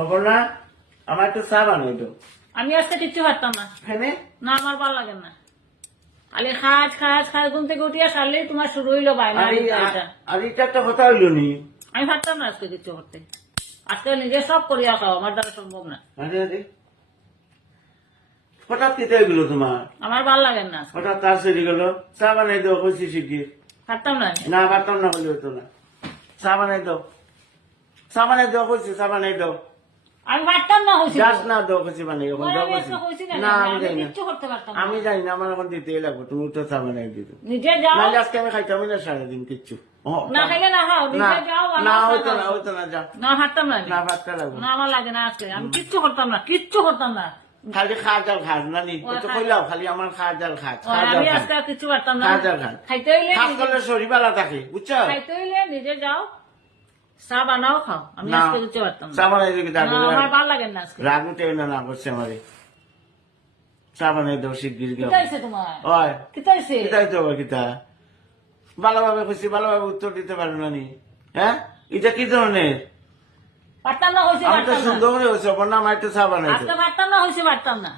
অপর্ণা আমার একটু চা বানাই তো। আমি আজকে কিচ্ছু পারতাম না। হ্যাঁ না আমার ভালো লাগে না। খালি খাজ খাজ খাজ ঘুম থেকে উঠিয়া সারলেই তোমার শুরু হইলো ভাই। আর এটা একটা কথা হইল নি। আমি পারতাম না আজকে কিচ্ছু করতে। আজকে নিজে সব করিয়া খাও, আমার দ্বারা সম্ভব না। আরে আরে হঠাৎ কেটে হয়ে গেল তোমার? আমার ভালো লাগে না। হঠাৎ তার সেরে গেল। চা বানাই দাও কইছি শিগগির। পারতাম না। না পারতাম না বলে হতো না। চা বানাই দাও, চা বানাই দাও কইছি, চা বানাই দাও। আমি পারতাম না। হয়েছি গাছ না দাও কইছি বানাই এখন দাও কইছি। না আমি যাই না, কিচ্ছু করতে পারতাম আমি যাই না, আমার এখন দিতেই লাগবে। তুমি তো চা বানাই দিত। নিজে যাও। নাহলে আজকে আমি খাইতামই না সারাদিন কিচ্ছু। না খাইলে না খাও, নিজে যাও। না হইতো না, হইতো না, যাও। না পারতাম না। না পারতে লাগবে না আমার লাগে না আজকে। আমি কিচ্ছু করতাম না, কিচ্ছু করতাম না। খালি খাওয়া জাল খাস নানি, তো কইলাও খালি আমার খাওয়া জাল খাস। আমি আজকে কিছু পারতাম না। খাওয়া জাল খাস, খাইতে হইলে খাস করলে শরীর ভালো থাকে, বুঝছো? খাইতে হইলে নিজে যাও, চা বানাও খাও। আমি আজকে কিছু পারতাম না। চা বানাই দিকে না, আমার ভালো লাগে না আজকে। রাগ উঠে না করছে আমারে। চা বানাই দাও শিগগির গেল। কিতাইছে তোমার? ওই কিতাইছে? কিতাই তো কিতা ভালোভাবে খুশি, ভালোভাবে উত্তর দিতে পারো নানি। হ্যাঁ এটা কি ধরনের? পারতাম না হইছে, আমি তো পারতাম না। সুন্দর করে হয়েছে, আমার নাম একটু চা বানাই আজকে পারতাম না হইছে, পারতাম না।